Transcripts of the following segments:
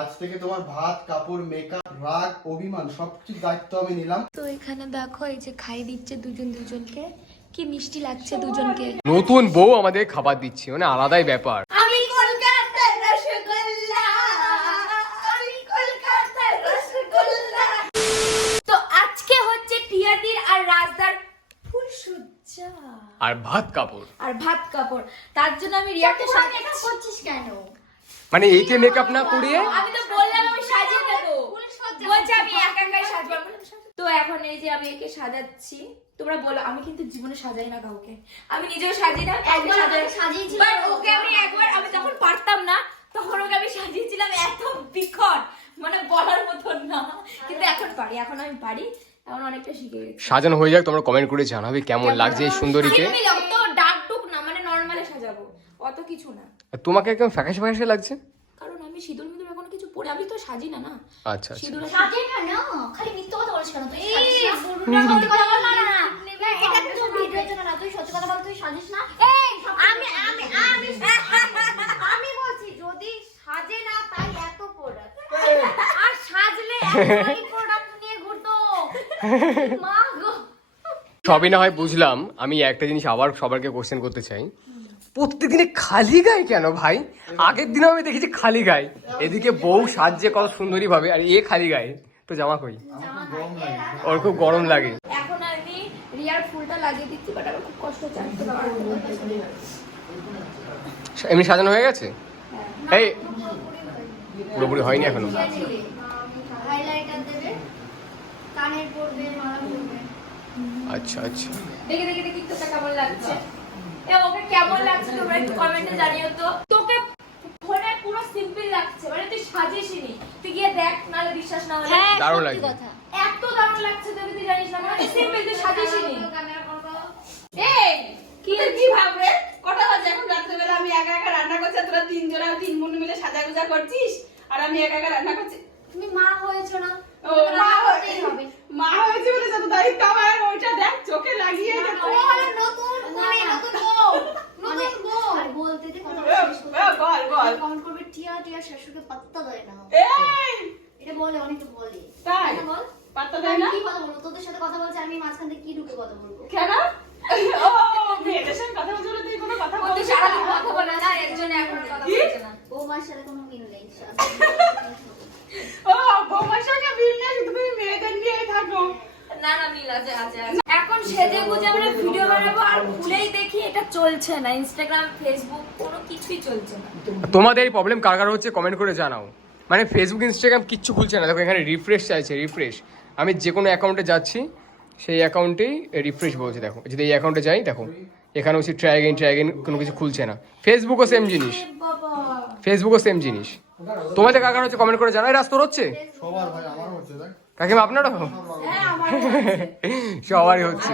আজ থেকে তোমার ভাত কাপড় মেকআপ রাগ অভিমান সবকিছু দায়িত্ব আমি নিলাম। তো এখানে দেখো এই যে খাই দিচ্ছে দুজন দুজনকে। কি মিষ্টি লাগছে দুজনকে। নতুন বউ আমাদের খাবার দিচ্ছে মানে আলাদাই ব্যাপার। আমি কলকাতার রসগোল্লা। আমি কলকাতার রসগোল্লা। তো আজকে হচ্ছে টিয়াদির আর রাজদার ফুলসজ্জা। আর ভাত কাপড়। আর ভাত কাপড়। তার জন্য আমি রিয়াকে সাজাচ্ছি করছিস কেন? মানে এইকে মেকআপ না করিয়ে আমি তো বললাম আমি সাজিয়ে দেবো। বলছে আমি একা একাই সাজবো। আমি তো এখন এই যে আমি একে সাজাচ্ছি তোমরা বলো আমি কিন্তু জীবনে সাজাই না কাউকে। আমি নিজেও সাজি না কাউকে একবার But তো। ওকে আমি একবার আমি যখন পারতাম না তখন ওকে আমি সাজিয়েছিলাম এত বিকট। মানে বলার মতন না। কিন্তু এখন পারি এখন আমি পারি। এখন অনেকটা শিখে গেছি। সাজানো হয়ে যাক তোমরা কমেন্ট করে জানাবে কেমন লাগছে এই সুন্দরীকে। আমি অত ডাক ডুক না মানে নর্মালে সাজাবো। অত কিছু না। তোমাকে একদম ফ্যাকাশে ফ্যাকাশে লাগছে? কারণ আমি সিঁদুর মিদুর এখন কিছু পরে আমি তো সাজি না না। আচ্ছা আচ্ছা। সিঁদুর সাজে কেন খালি মিথ্যে কথা বলিস কেন? তুই এই, সত্যি কথা বল না। না? এটা ভিডিওর জন্য না। তুই সত্যি কথা বল তুই সাজিস না? এই আমি আমি আমি আমি বলছি যদি সাজে না তাই এত আর সাজলে প্রোডাক্ট নিয়ে ঘুরতো। মা গো। সবই না হয় বুঝলাম আমি একটা জিনিস আবার সবারকে কোশ্চেন করতে চাই। প্রত্যেকদিনে খালি গায়ে কেন ভাই? আগের দিনও আমি দেখেছি খালি গায়ে। এদিকে বউ সাজছে কত সুন্দরী ভাবে আর এ খালি গায়ে। তো জামা কই? ওর খুব গরম লাগে। এখন আমি রিয়ার ফুলটা লাগিয়ে দিচ্ছি বাট আমার খুব কষ্ট হচ্ছে। আমি তো পারব না। এমনি সাজানো হয়ে গেছে? এই পুরোপুরি হয়নি এখনও। আচ্ছা আচ্ছা। দেখে দেখে দেখি তোকে কেমন লাগছে। ওকে কেমন লাগছে তোমরা একটু কমেন্টে জানিও তো। তোকে ফোনে পুরো সিম্পল লাগছে মানে তুই সাজিসনি। তুই গিয়ে দেখ নালে বিশ্বাস না হলে দারুণ লাগছে এত দারুণ লাগছে তোকে তুই জানিস না মানে সিম্পল তুই সাজিসনি। এই কি কি ভাবরে কটা বাজে এখন রাত্রেবেলা? আমি একা একা রান্না করছি তোরা তিনজনা তিন বোন মিলে সাজা গুজা করছিস? আর আমি একা একা রান্না করছি তুমি মা হয়েছো না ও মা করতেই হবে মা হয়েছে বলে যত দায়িত্ব আমার ওইটা দেখ চোখে লাগিয়ে ও হলো নতুন মানে নতুন বউ নতুন বউ আর বলতে দে কথা শেষ করতে দে। বল বল কমেন্ট করবে টিয়া টিয়া শাশুকে পাত্তা দেয় না এই এটা বলে অনেকে বলে তাই এটা বল পাত্তা আমি দেয় না কি কথা বলব তোদের সাথে কথা বলছে আমি মাঝখান থেকে কি ঢুকে কথা বলব? কেন? ও মেয়েদের সঙ্গে কথা বলতে তুই কোনো কথা ও তো বলছিস সারাদিন কথা বলে না এর জন্য এখন কথা বলছে না। বৌমার সাথে কোনো মিল নেই ও বৌমার সঙ্গে মিল নেই তুমি মেয়েদের নিয়েই থাকো। না না মিল আছে আছে। এখন সেজে গুজে আমরা ভিডিও বানাবো আর ভুলেই দেখি এটা চলছে না। ইনস্টাগ্রাম ফেসবুক কোনো কিছুই চলছে না। তোমাদের এই প্রবলেম কার কার হচ্ছে কমেন্ট করে জানাও। মানে ফেসবুক ইনস্টাগ্রাম কিচ্ছু খুলছে না। দেখো এখানে রিফ্রেশ চাইছে রিফ্রেশ আমি যে কোনো অ্যাকাউন্টে যাচ্ছি সেই অ্যাকাউন্টেই রিফ্রেশ বলছে দেখো। যদি এই অ্যাকাউন্টে যাই দেখো এখানে হচ্ছে ট্রাই অ্যাগেন ট্রাই অ্যাগেন কোনো কিছু খুলছে না। ফেসবুকও সেম জিনিস। ফেসবুকও সেম জিনিস। তোমাদের কার কার হচ্ছে কমেন্ট করে জানাই রাস্তা হচ্ছে? সবার ভাই আমারও হচ্ছে দেখ। কাকিমা আপনারও? সবারই হচ্ছে।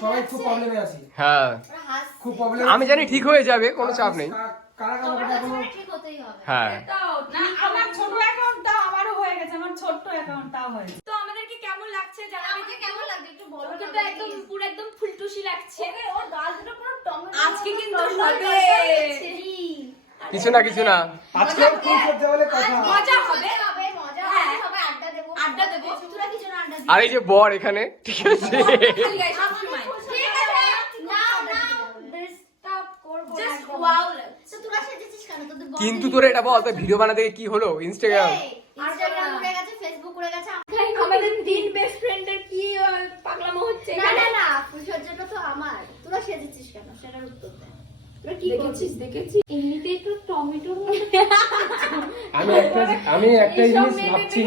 সবাই খুব প্রবলেমে আছি। হ্যাঁ। আমি জানি ঠিক হয়ে যাবে কোনো চাপ নেই। হ্যাঁ। আমার ছোট অ্যাকাউন্টটা আমারও হয়ে গেছে আমার ছোট্ট হয়েছে। লাগছে জানাবে আমাকে কেমন লাগবে একটু বলো ওকে না তো একদম পুরো একদম ফুলটুসি লাগছে। ওর গাল দুটো পুরো টমেটো আজকে কিন্তু হবে। কিছু না কিছু না। আজকে ফুল সজ্জা বলে কথা। মজা হবে। হবে মজা হ্যাঁ। হবে সবাই আড্ডা দেবো। আড্ডা দেবো। তোরা কিছু না আড্ডা আর এই যে বর এখানে ঠিক আছে? খালি গায়ে সবসময় ঠিক আছে নাও নাও ডিস্টার্ব করব জাস্ট ওয়াও তো তোরা সেজেছিস কেন? তোদের কিন্তু তোরা এটা বল তোর ভিডিও বানাতে কি হলো? ইনস্টাগ্রাম ইনস্টাগ্রাম উড়ে গেছে ফেসবুক উড়ে গেছে আমাদের তিন বেস্ট ফ্রেন্ডের কি পাগলামো হচ্ছে না না না ফুলসজ্জাটা তো আমার। তোরা সেজেছিস কেন? সেটার উত্তর দে। আমি একটা আমি একটা জিনিস ভাবছি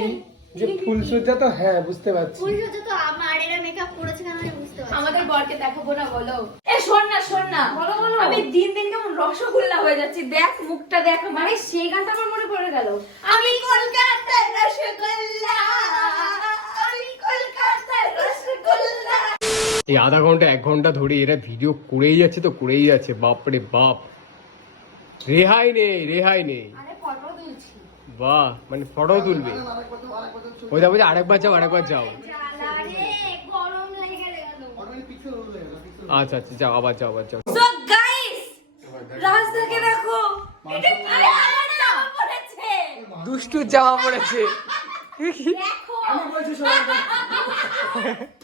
যে ফুল সজ্জা তো হ্যাঁ বুঝতে পারছি। ফুলসজ্জা তো আমার এরা মেকআপ করেছে কেন আমি বুঝতে পারছি আমাদের বরকে দেখাবো না বলো। এ শোন না শোন না। বলো বলো। আমি দিন দিন কেমন রসগোল্লা হয়ে যাচ্ছি। দেখ মুখটা দেখ মানে সেই গানটা আমার মনে পড়ে গেল। আমি কলকাতার রসগোল্লা। এই আধা ঘণ্টা এক ঘণ্টা ধরে এরা ভিডিও করেই যাচ্ছে তো করেই যাচ্ছে। বাপ রে বাপ। রেহাই নেই রেহাই নেই। আরে বাহ মানে ফটো তুলবে। ওই দেখো আরেকবার যাও আরেকবার যাও। আচ্ছা আচ্ছা যাও আবার যাও আবার যাও। দেখো। পড়েছে। জামা পড়েছে। দেখো।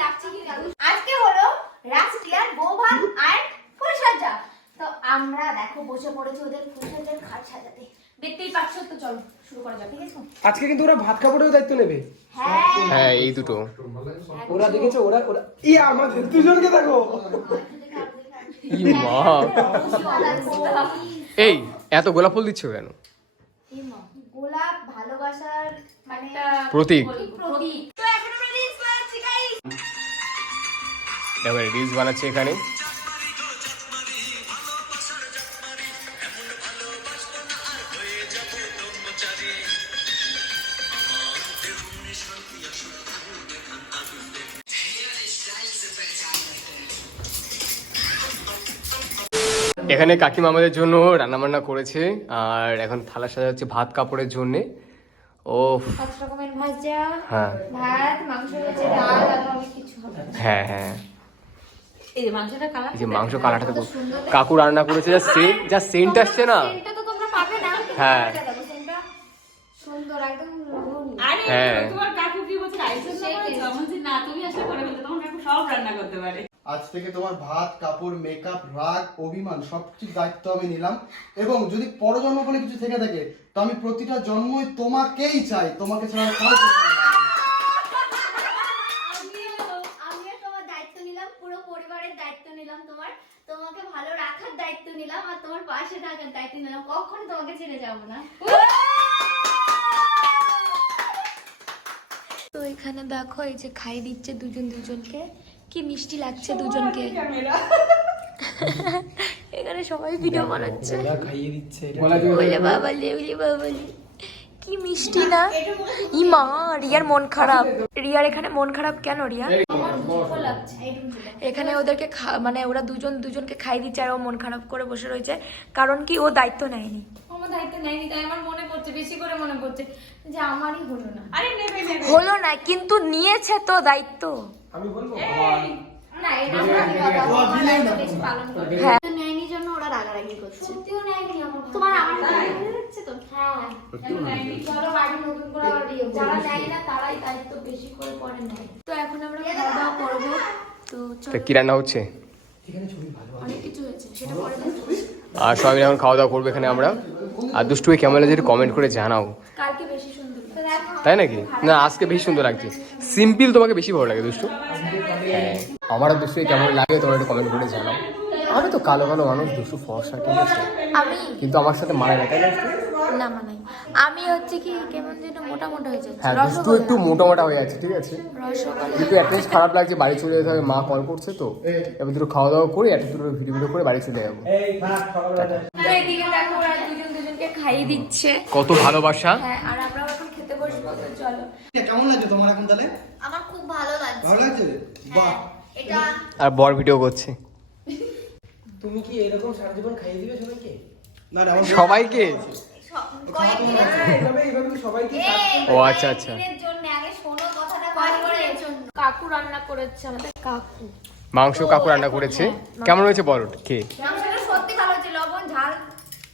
লাগছে কি জানো আজকে হলো রাষ্ট্রিয়ার বৌভাত আর ফুলসজ্জা তো আমরা দেখো বসে পড়েছি ওদের ফুলসজ্জার খাট সাজাতে দেখতেই পাচ্ছ তো চলো শুরু করা যাক ঠিক আছে আজকে কিন্তু ওরা ভাত কাপড়েও দায়িত্ব নেবে। হ্যাঁ হ্যাঁ এই দুটো। ওরা দেখেছ ওরা ওরা ই আমাদের দুজনকে দেখো। ই মা এই এত গোলাপ ফুল দিচ্ছ কেন? গোলাপ ভালোবাসার মানে প্রতীক। প্রতীক। তো এখন আমরা রিলস বানাচ্ছি গাইস দেখো রিলস বানাচ্ছে এখানে। এখানে কাকিমা আমাদের জন্য রান্নাবান্না করেছে আর এখন থালা সাজা হচ্ছে ভাত কাপড়ের জন্যে। ও পাঁচ রকমের ভাজা হ্যাঁ। ভাত মাংস হয়েছে ডাল আর অনেক কিছু হ্যাঁ হ্যাঁ। এই যে মাংস দেখো। কাকু রান্না করেছে যা সেন্ট যা সেন্ট আসছে না। সেন্টটা তো তোমরা পাবে না। হ্যাঁ। এটা দেখো, সেন্টটা সুন্দর একদম লোভনীয়। আরে হ্যাঁ। তোমার কাকু কি বলছে রাইসের না করেছ? আমি বলছি, না তুমি আসলে করে ফেলতে তখন কাকু সব রান্না করতে পারে। আজ থেকে তোমার ভাত কাপড় মেকআপ রাগ অভিমান সবকিছু দায়িত্ব আমি নিলাম। এবং যদি পরজন্ম বলে কিছু থেকে থাকে তো আমি প্রতিটা জন্মই তোমাকেই চাই। তোমাকে ছাড়া কাউকে চাই না। আমিও আমিও তোমার দায়িত্ব নিলাম পুরো পরিবারের দায়িত্ব নিলাম তোমার। তোমাকে ভালো রাখার দায়িত্ব নিলাম আর তোমার পাশে থাকার দায়িত্ব নিলাম। কখন তোমাকে ছেড়ে যাব না। তো এখানে দেখো এই যে খাই দিচ্ছে দুজন দুজনকে। কি মিষ্টি লাগছে দুজনকে? এখানে সবাই ভিডিও বানাচ্ছে। বলা বাবালি কি মিষ্টি না ই মা রিয়ার মন খারাপ। রিয়ার এখানে মন খারাপ কেন রিয়া? এখানে ওদেরকে খা- মানে ওরা দুজন দুজনকে খাই দিচ্ছে আর ও মন খারাপ করে বসে রয়েছে। কারণ কি ও দায়িত্ব নেয়নি। দায়িত্ব নেয়নি তাই আমার মনে পড়ছে বেশি করে মনে পড়ছে যে আমারই হলো না। আরে নেবে নেবে। হলো না কিন্তু নিয়েছে তো দায়িত্ব। আমি বলব? না এটা। বেশি পালন করে হ্যাঁ। নেয়নি জন্য ওরা রাগারাগি করছে। সত্যিও নেয়নি আমার তোমার আমার লাগছে তো? হ্যাঁ। চলো বাড়ি নতুন করে যারা নেয় না তারাই দায়িত্ব বেশি করে পরে নেয়। তো এখন আমরা খাওয়া দাওয়া করব। তো চলো। কি রান্না হচ্ছে? অনেক কিছু হয়েছে সেটা পরে আর সবাই মিলে এখন খাওয়া দাওয়া করব এখানে আমরা। আর দুষ্টু ভাই কেমন লাগছে কমেন্ট করে জানাও। কালকে বেশি সুন্দর লাগছে। তাই নাকি? না আজকে বেশি সুন্দর লাগছে। সিম্পল তোমাকে বেশি ভালো লাগে দুষ্টু। হ্যাঁ। আমার দুষ্টু কেমন লাগে তোমরা একটু কমেন্ট করে জানাও। আমি তো কালো কালো মানুষ দুষ্টু ফর্সা ঠিক আছে? কিন্তু আমার সাথে মারা না তাই না? না। আমি হচ্ছে কি কেমন যেন মোটা মোটা হয়ে যাচ্ছে। হ্যাঁ দুষ্টু একটু মোটা মোটা হয়ে যাচ্ছে ঠিক আছে? কিন্তু একটা খারাপ লাগছে বাড়ি চলে যেতে হবে মা কল করছে তো। এবার দুটো খাওয়া দাওয়া করে একটা দুটো ভিডিও ভিডিও করে বাড়ি চলে যাব। এই থাক সকালবেলা তো এদিকে দেখো ওরা দুজন দুজনকে খাইয়ে দিচ্ছে। কত ভালোবাসা। হ্যাঁ আর আমরাও এখন খেতে বসবো চলো। কেমন লাগছে তোমার এখন তাহলে? আমার খুব ভালো লাগছে। ভালো লাগছে? বাহ। এটা আর বর ভিডিও করছে। তুমি কি এরকম সারা জীবন খাইয়ে দিবে সবাইকে? না না সবাইকে? ও আচ্ছা আচ্ছা। দিনের জন্য আগে শোনো কথাটা কয়েকদিনের জন্য। কাকু রান্না করেছে আমাদের। কাকু। মাংস কাকু রান্না করেছে? কেমন হয়েছে বলো কে? মাংসটা সত্যি ভালো হচ্ছে লবণ ঝাল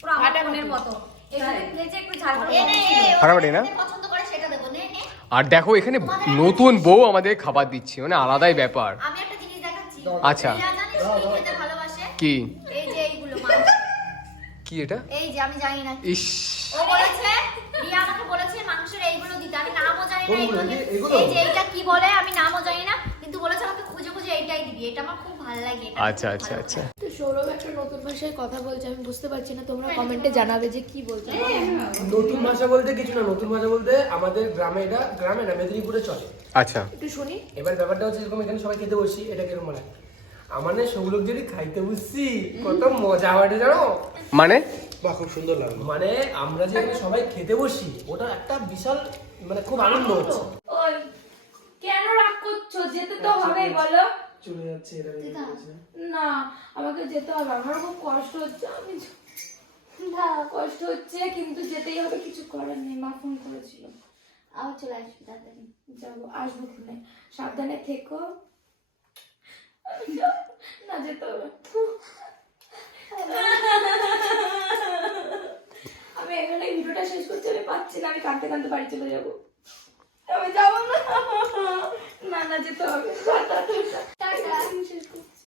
পুরো আমার মনের মতো। এখানে ভেজে একটু ঝাল করে এ নে, ছিল। এ, ফাটাফাটি না? যেটা পছন্দ করে সেটা দেবো। নে নে। আর দেখো এখানে নতুন বউ আমাদের খাবার দিচ্ছে মানে আলাদাই ব্যাপার। আমি একটা জিনিস দেখাচ্ছি। আচ্ছা। কি খেতে ভালোবাসে কি এই যে এইগুলো মাংস কি এটা? এই যে আমি জানি না ইস। ও বলেছে রিয়া আমাকে বলেছে মাংসের এইগুলো দিতে। আমি নামও জানি না এইগুলো এই- যে এইটা কি বলে আমি নামও জানি না। কিন্তু বলেছে আমাকে খুঁজে খুঁজে এইটাই দিবি। এটা আমার খুব ভালো লাগে। আচ্ছা আচ্ছা আচ্ছা। তো সৌরভ একটা নতুন ভাষায় কথা বলছে আমি বুঝতে পারছি না তোমরা কমেন্টে জানাবে যে কি বলছে। নতুন ভাষা বলতে কিছু না নতুন ভাষা বলতে আমাদের গ্রামে এটা গ্রামে না মেদিনীপুরে চলে। আচ্ছা। একটু শুনি। এবার ব্যাপারটা হচ্ছে এরকম এখানে সবাই খেতে বসি এটা কীরকম মানে আমাদের সৌলভ যদি খাইতে বুঝছি কত মজা এটা জানো? মানে? বাহ খুব সুন্দর লাগল। মানে আমরা যে সবাই খেতে বসি ওটা একটা বিশাল মানে খুব আনন্দ হচ্ছে। ওই কেন রাগ করছ? যেতে তো হবেই বলো। চলে যাচ্ছে এটা না আমাকে যেতে হবে। আমার খুব কষ্ট হচ্ছে আমি না কষ্ট হচ্ছে কিন্তু যেতেই হবে কিছু করার নেই। মা ফোন করেছিল। আবার চলে আসবি তাড়াতাড়ি। যাব আসব খুনে সাবধানে থেকো। না যেতে আমি এখানে ভিডিওটা শেষ করতে আমি পাচ্ছি না আমি কাঁদতে কাঁদতে বাড়ি চলে যাব। আমি যাব না। না না যেতে হবে।